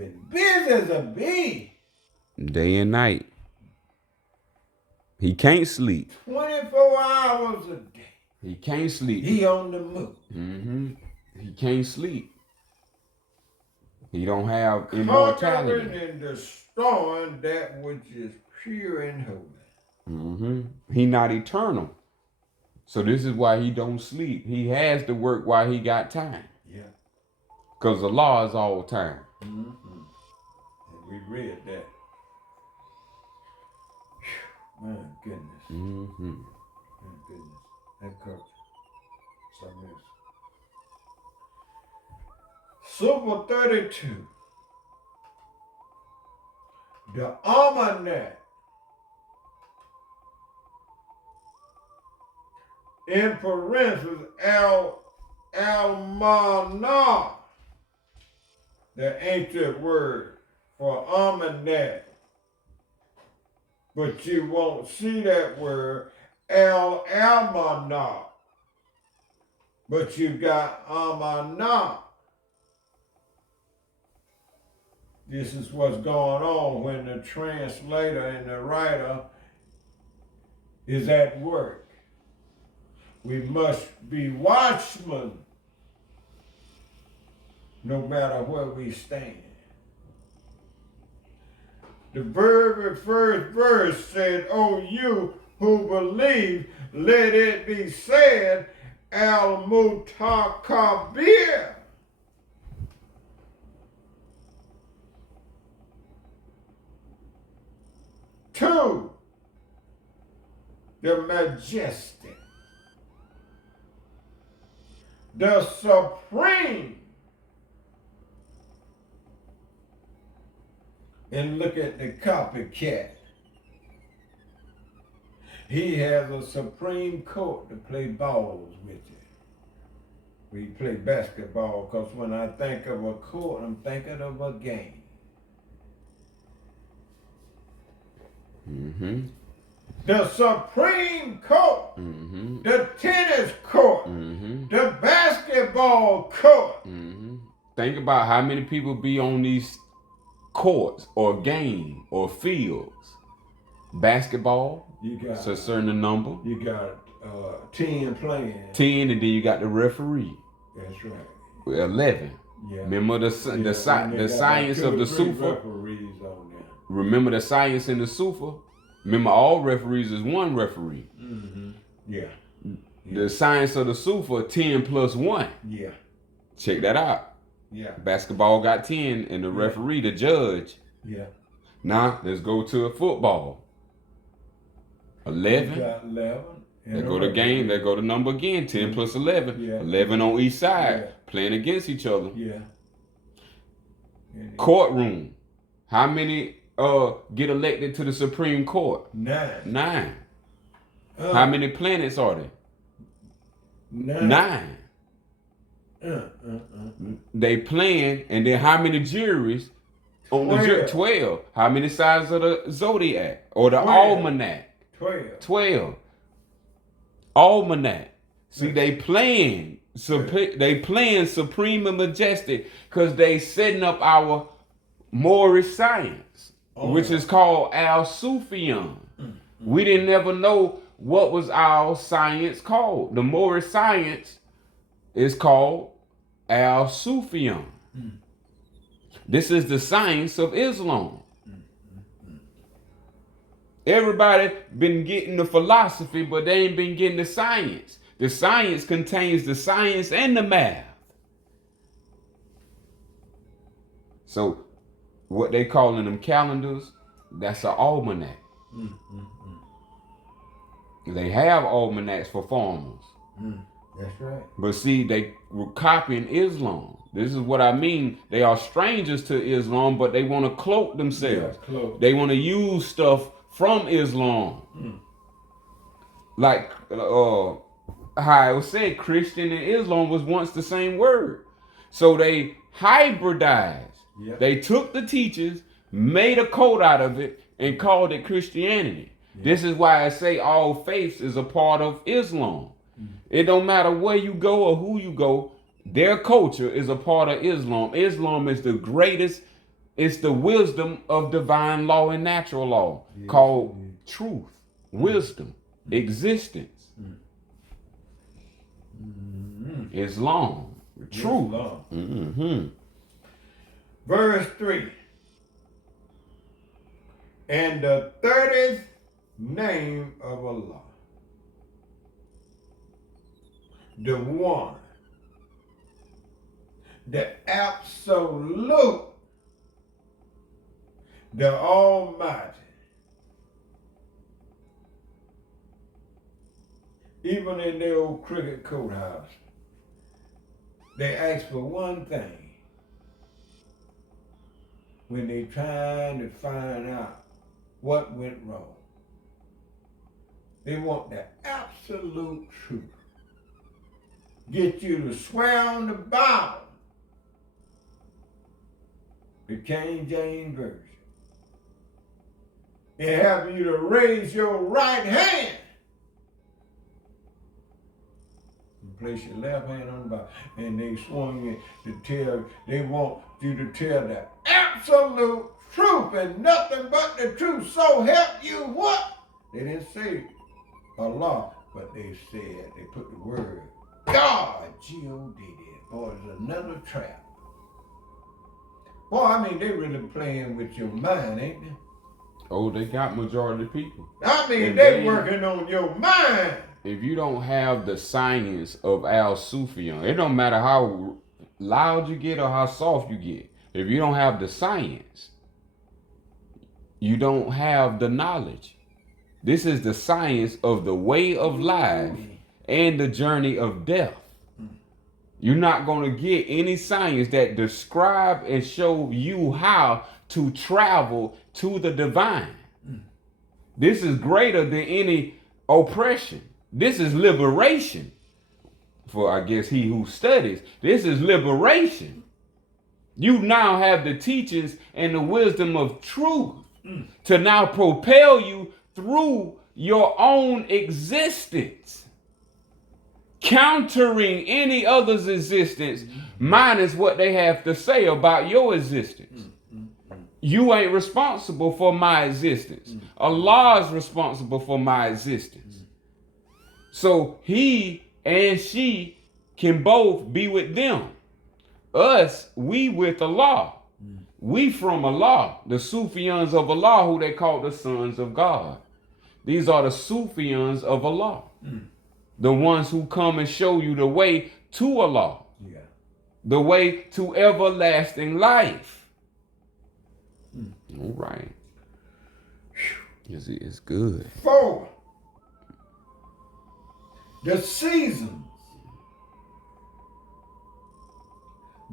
been busy as a bee. Day and night. He can't sleep. 24 hours a day. He can't sleep. He on the move. He can't sleep. He don't have immortality. Conquering and destroying that which is pure and holy. He not eternal. So this is why he don't sleep. He has to work while he got time. Yeah. Because the law is all time. And we read that. My goodness. My goodness. That culture. Something else. Super 32. The almanac. In parentheses, almanach, the ancient word for almanac. But you won't see that word, almanach. But you got almanach. This is what's going on when the translator and the writer is at work. We must be watchmen no matter where we stand. The very first verse said, "O you who believe, let it be said, al-mutakabir." Two, the majestic, the supreme. And look at the copycat. He has a supreme court to play balls with it. We play basketball, because when I think of a court, I'm thinking of a game. The supreme court, the tennis court, the basketball court. Think about how many people be on these courts or game or fields. Basketball, you got it's a certain number. You got 10 playing. 10, and then you got the referee. That's right. 11. Yeah. Remember the science of the Sufa. Referees on there. Remember the science in the Sufa. Remember, all referees is one referee. Yeah. The science of the Sufa, 10 plus 1. Yeah. Check that out. Yeah. Basketball got 10, and the referee, the judge. Yeah. Now, let's go to a football. 11. You got 11. They go to game, they go to number again, 10 plus 11. Yeah. 11 on each side, playing against each other. Yeah. Courtroom. How many get elected to the Supreme Court? 9. How many planets are there? 9. They playing, and then how many juries on the jury? 12. How many sides of the zodiac or the almanac? 12. Almanac. See, they playing supreme and majestic, because they setting up our Moorish science, which is called Al-Sufyan. We didn't ever know what was our science called. The Moorish science is called Al-Sufyan. This is the science of Islam. Everybody been getting the philosophy, but they ain't been getting the science. The science contains the science and the math. So what they calling them calendars, that's an almanac. They have almanacs for farmers. That's right. But see, they were copying Islam. This is what I mean. They are strangers to Islam, but they want to cloak themselves. They want to use stuff from Islam. Like how it was said, Christian and Islam was once the same word. So they hybridized. Yep. They took the teachings, made a code out of it, and called it Christianity. Yep. This is why I say all faiths is a part of Islam. It don't matter where you go or who you go, their culture is a part of Islam. Islam is the greatest It's the wisdom of divine law and natural law, Yes, called indeed. truth, wisdom, existence, Islam, truth. Islam. Verse 3. And the 30th name of Allah, the one, the absolute, the almighty. Even in their old cricket courthouse, they ask for one thing when they trying to find out what went wrong. They want the absolute truth. Get you to swear on the Bible, the King James Version, and have you to raise your right hand and place your left hand on the Bible. And they swung it to tell, they want you to tell the absolute truth and nothing but the truth. So help you what? They didn't say Allah, but they said, they put the word God, G-O-D there. Boy, it's another trap. Boy, I mean, they really playing with your mind, ain't they? Oh, they got majority of people. I mean, And they then, working on your mind. If you don't have the science of Al-Sufyan, it don't matter how loud you get or how soft you get. If you don't have the science, you don't have the knowledge. This is the science of the way of life and the journey of death. You're not going to get any science that describe and show you how to travel to the divine. This is greater than any oppression. This is liberation. For I guess he who studies, this is liberation. You now have the teachings and the wisdom of truth to now propel you through your own existence, countering any other's existence minus what they have to say about your existence. You ain't responsible for my existence. Allah is responsible for my existence. So he and she can both be with them. Us, we with Allah. We from Allah, the Sufians of Allah, who they call the sons of God. These are the Sufians of Allah. The ones who come and show you the way to Allah. Yeah. The way to everlasting life. All right. It's good. 4. The seasons,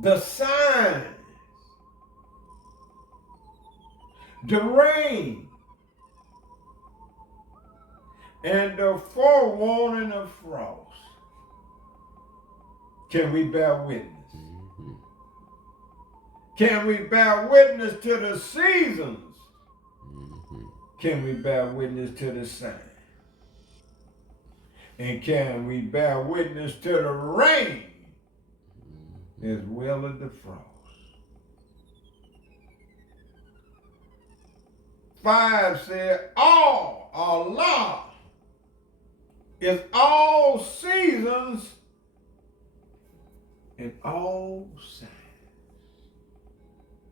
the signs, the rain, and the forewarning of frost. Can we bear witness? Can we bear witness to the seasons? Can we bear witness to the signs? And can we bear witness to the rain as well as the frost? 5 said, all Allah is all seasons and all signs.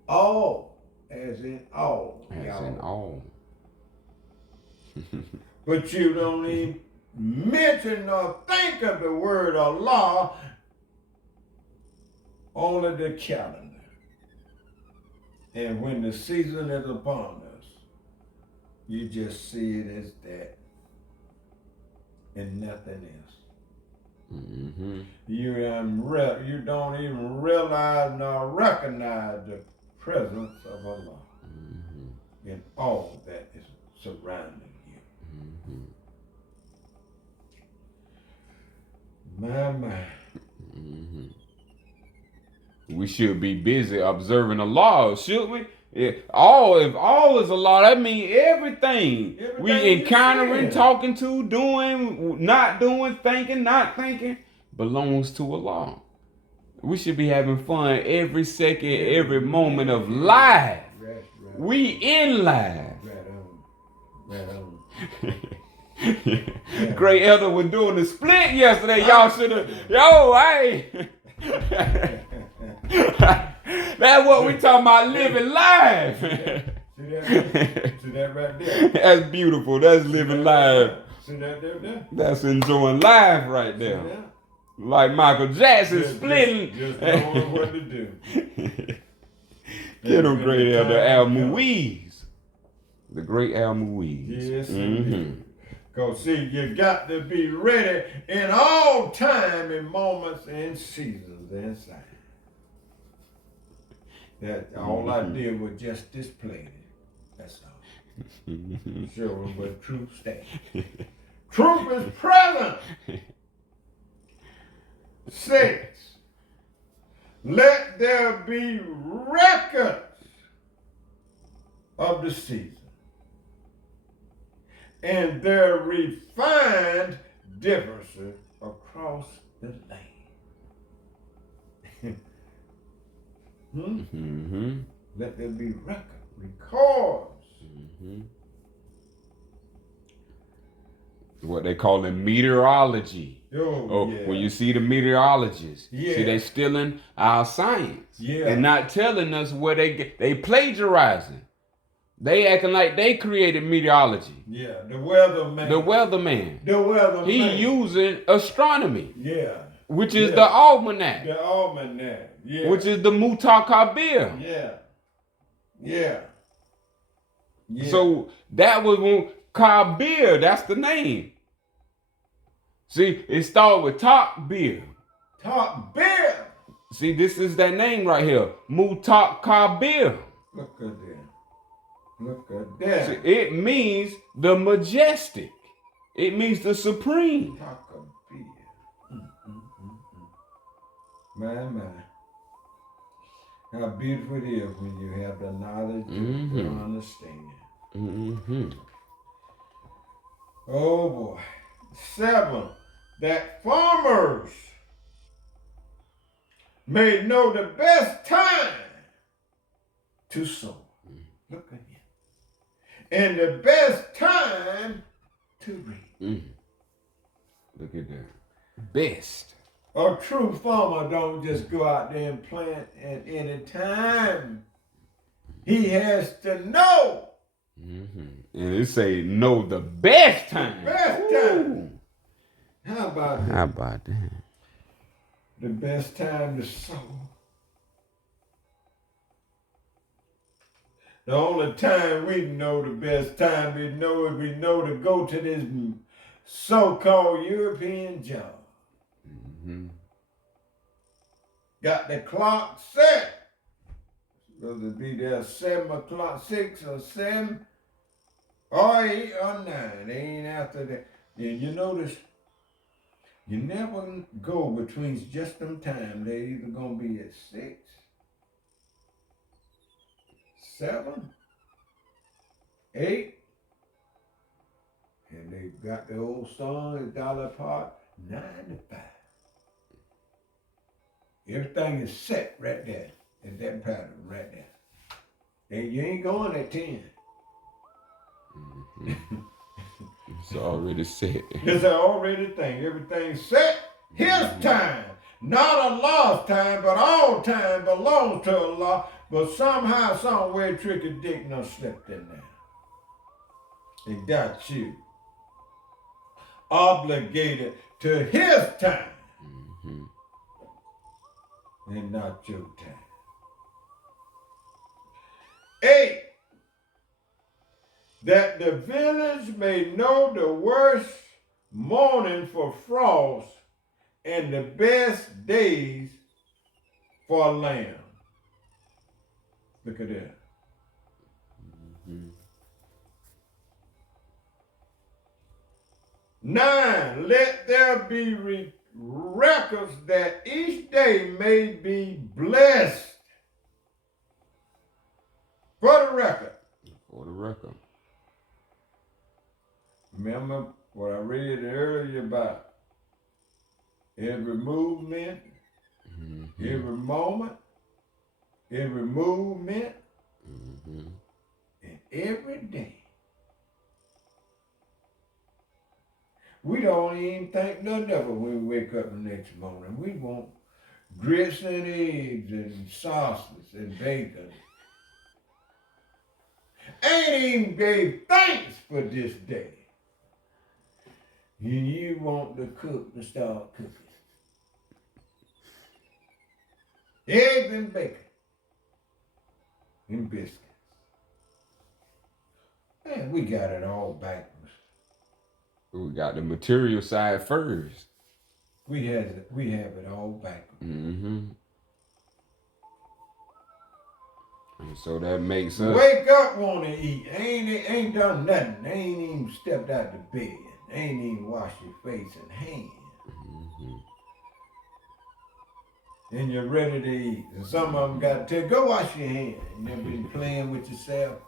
All as in all. As in all. But you don't even mention or think of the word Allah, only the calendar. And when the season is upon us, you just see it as that and nothing else. You don't even realize nor recognize the presence of Allah in all that is surrounding you. My. We should be busy observing the laws, should we? If all is a law, that means everything we encountering, talking to, doing, not doing, thinking, not thinking, belongs to Allah. We should be having fun every second, every moment of life. Right. We in life. Right on. Great Elder was doing the split yesterday. Y'all should have. Hey. That's what we talking about, living life. See that right there? That's beautiful. That's living life. See that there? That's enjoying life right there. Like Michael Jackson splitting. Just knowing what to do. Get him, Great Elder Al Muiz. The great Al Muiz. Yes, because see, you got to be ready in all time and moments and seasons and signs. That all I did was just display it. That's all. Show them where truth stands. Truth is present. 6. Let there be records of the season and their refined differences across the land. Let there be records. What they call in meteorology. When you see the meteorologists, see they stealing our science and not telling us where they plagiarizing. They acting like they created meteorology. Yeah, the weatherman. He using astronomy. Yeah. Which is the almanac. The almanac. Yeah. Which is the Mutakabir. Yeah. So that was when Kabir, that's the name. See, it started with Top Beer. Top Beer. See, this is that name right here. Mutak Kabir. Look at that. See, it means the majestic. It means the supreme. Top Beer. My. How beautiful it is when you have the knowledge and understanding. Oh boy. 7. That farmers may know the best time to sow. Look at him. And the best time to reap. Look at that. Best. A true farmer don't just go out there and plant at any time. He has to know. And it say know the best time. The best time. How about that? The best time to sow. The only time we know the best time we know is we know to go to this so-called European job. Got the clock set. Supposed to be there 7 o'clock, 6 or 7, or 8 or 9. They ain't after that. And you notice, you never go between just them times. They're either going to be at 6, 7, 8, and they got the old song, a dollar part, 9 to 5. Everything is set right there in that pattern right there. And you ain't going at 10. It's already set. It's an already thing. Everything's set. His time. Not Allah's time, but all time belongs to Allah. But somehow, somewhere, Tricky Dick done slipped in there. It got you obligated to his time. And not your time. 8. That the village may know the worst morning for frost and the best days for lamb. Look at that. 9. Let there be records that each day may be blessed. For the record. Remember what I read earlier about every movement every moment, every movement, and every day. We don't even think nothing of it when we wake up the next morning. We want grits and eggs and sausage and bacon. Ain't even gave thanks for this day. And you want to cook to start cooking. Eggs and bacon. And biscuits. Man, we got it all backwards. We got the material side first. We have it all backwards. And so that makes us wake up, want to eat. Ain't done nothing. Ain't even stepped out the bed. Ain't even washed your face and hands. And you're ready to eat. And some of them got to tell, go wash your hands. You never been playing with yourself.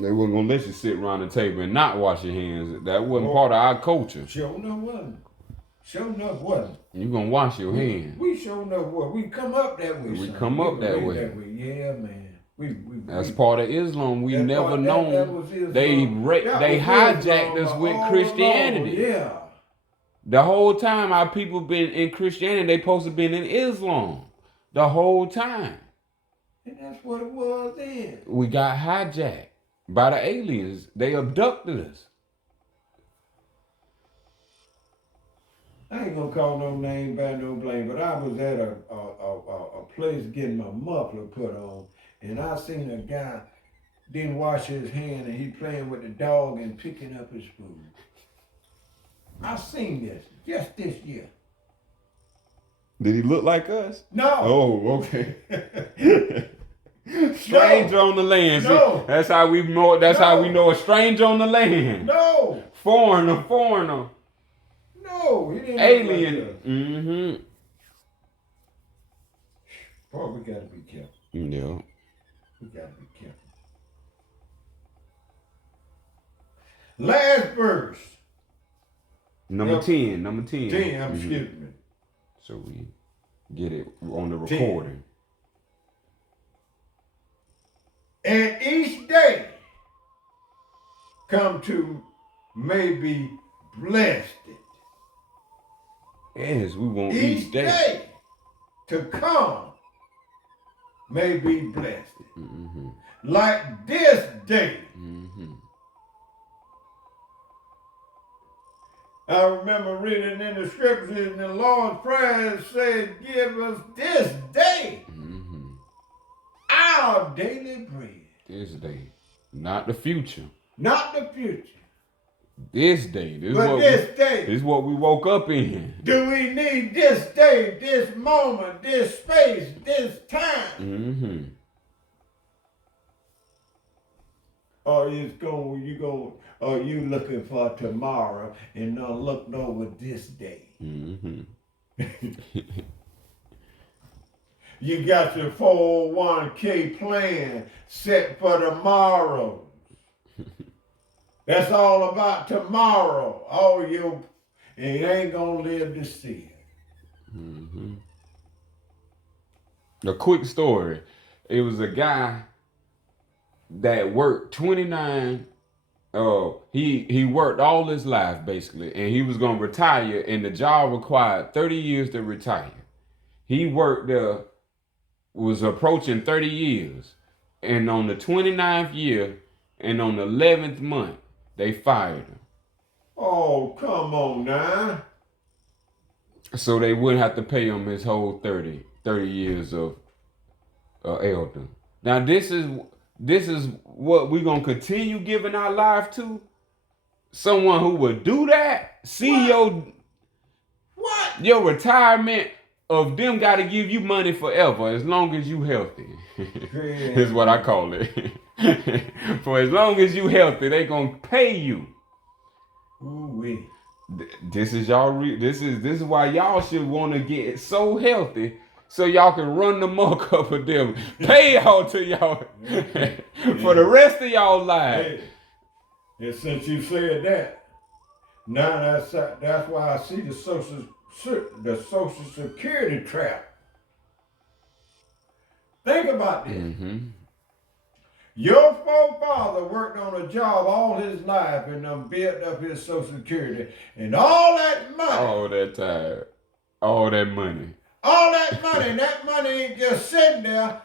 They wasn't gonna let you sit around the table and not wash your hands. That wasn't part of our culture. Sure enough wasn't. Sure enough wasn't. You gonna wash your hands. We sure enough was. We come up that way. We come up that way. Yeah, man. That's part of Islam. We never known that they hijacked us with Christianity. Yeah. The whole time our people been in Christianity, they supposed to been in Islam. The whole time. And that's what it was then. We got hijacked by the aliens. They abducted us. I ain't gonna call no name by no blame, but I was at a place getting my muffler put on, and I seen a guy didn't wash his hand, and he playing with the dog and picking up his food. I seen this just this year. Did he look like us? No. Oh, okay. Stranger on the land. No. That's how we know. That's how we know a stranger on the land. No. Foreigner. No, he didn't. Alien. Look like us. Boy, we gotta be careful. Yeah. We gotta be careful. Last verse. Number 10. 10, excuse me. So we get it on the recording. 10. And each day come to may be blessed. Yes, we want Each day to come may be blessed. Like this day. I remember reading in the scriptures in the Lord's Prayer said, give us this day our daily bread. This day. Not the future. Not the future. This day. This day. This is what we woke up in. Do we need this day, this moment, this space, this time? Or are you looking for tomorrow and not looking over this day? You got your 401k plan set for tomorrow. That's all about tomorrow. And you ain't gonna live to see it. A quick story. It was a guy that worked 29. He worked all his life basically, and he was gonna retire, and the job required 30 years to retire. He worked there, was approaching 30 years, and on the 29th year, and on the 11th month, they fired him. Oh, come on now. So they wouldn't have to pay him his whole 30 years of elder. Now this is what we're gonna continue giving our life to. Someone who would do that. See your retirement of them gotta give you money forever as long as you healthy. Is what I call it. For as long as you healthy, they gonna pay you. Ooh-wee. This is this is why y'all should want to get so healthy so y'all can run the muck up of them. Pay y'all to y'all for the rest of y'all lives. Hey. And since you said that, Now that's why I see the social security trap. Think about this. Mm-hmm. Your forefather worked on a job all his life and built up his social security and all that money. All that time. All that money. All that money, and that money ain't just sitting there.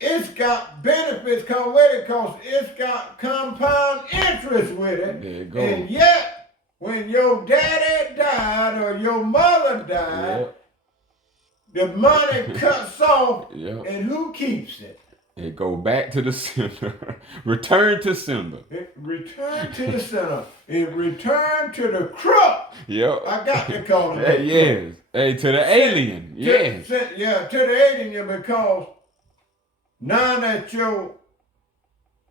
It's got benefits come with it because it's got compound interest with it. There you go. And yet, when your daddy died or your mother died, the money cuts off, and who keeps it? It go back to the center. Return to sender. It returned to the center. It returned to the crook. Yep. I got to call it. Yes. Hey, to the alien. Yes. To the alien, because now that your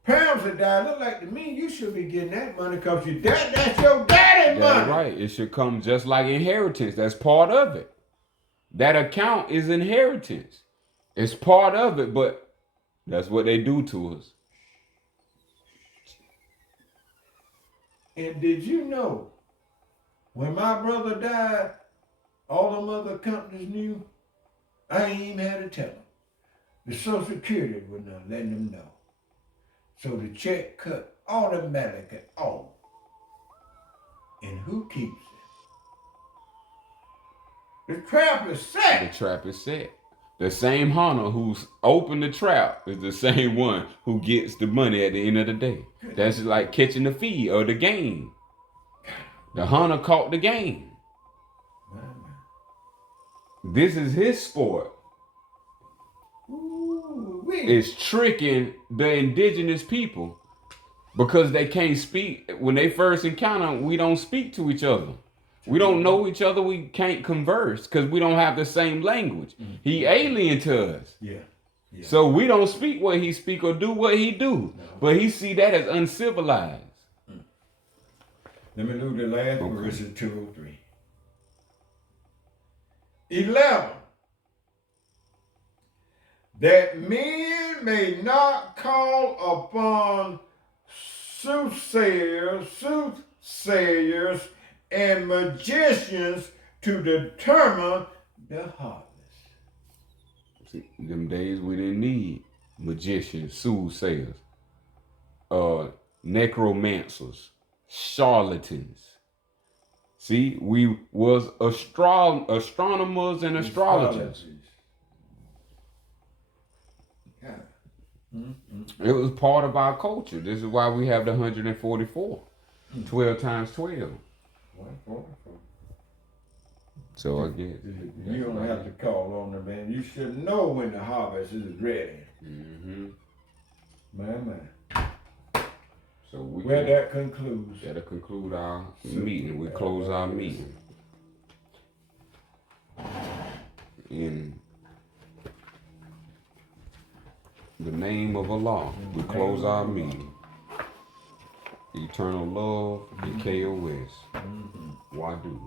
parents have died, look like to me you should be getting that money because that's your daddy money. That's right. It should come just like inheritance. That's part of it. That account is inheritance. It's part of it, but that's what they do to us. And did you know, when my brother died, all them other companies knew? I ain't even had to tell them. The Social Security would not let them know. So the check cut automatically off. And who keeps it? The trap is set. The trap is set. The same hunter who's opened the trap is the same one who gets the money at the end of the day. That's like catching the feed or the game. The hunter caught the game. This is his sport. It's tricking the indigenous people because they can't speak. When they first encounter, we don't speak to each other. We don't know each other. We can't converse because we don't have the same language. He alien to us. Yeah. So we don't speak what he speak or do what he do. No. But he see that as uncivilized. Let me do the last verse of 203. 11. That men may not call upon soothsayers, and magicians to determine the harvest. See, them days we didn't need magicians, soothsayers, necromancers, charlatans. See, we was astronomers and astrologers. Yeah. It was part of our culture. This is why we have the 144. 12 times 12. So I guess you don't have to call on them, man. You should know when the harvest is ready. Man. So that concludes. That'll conclude our meeting. We close our meeting. In the name of Allah, we close our meeting. Eternal love and KOS. Wadu.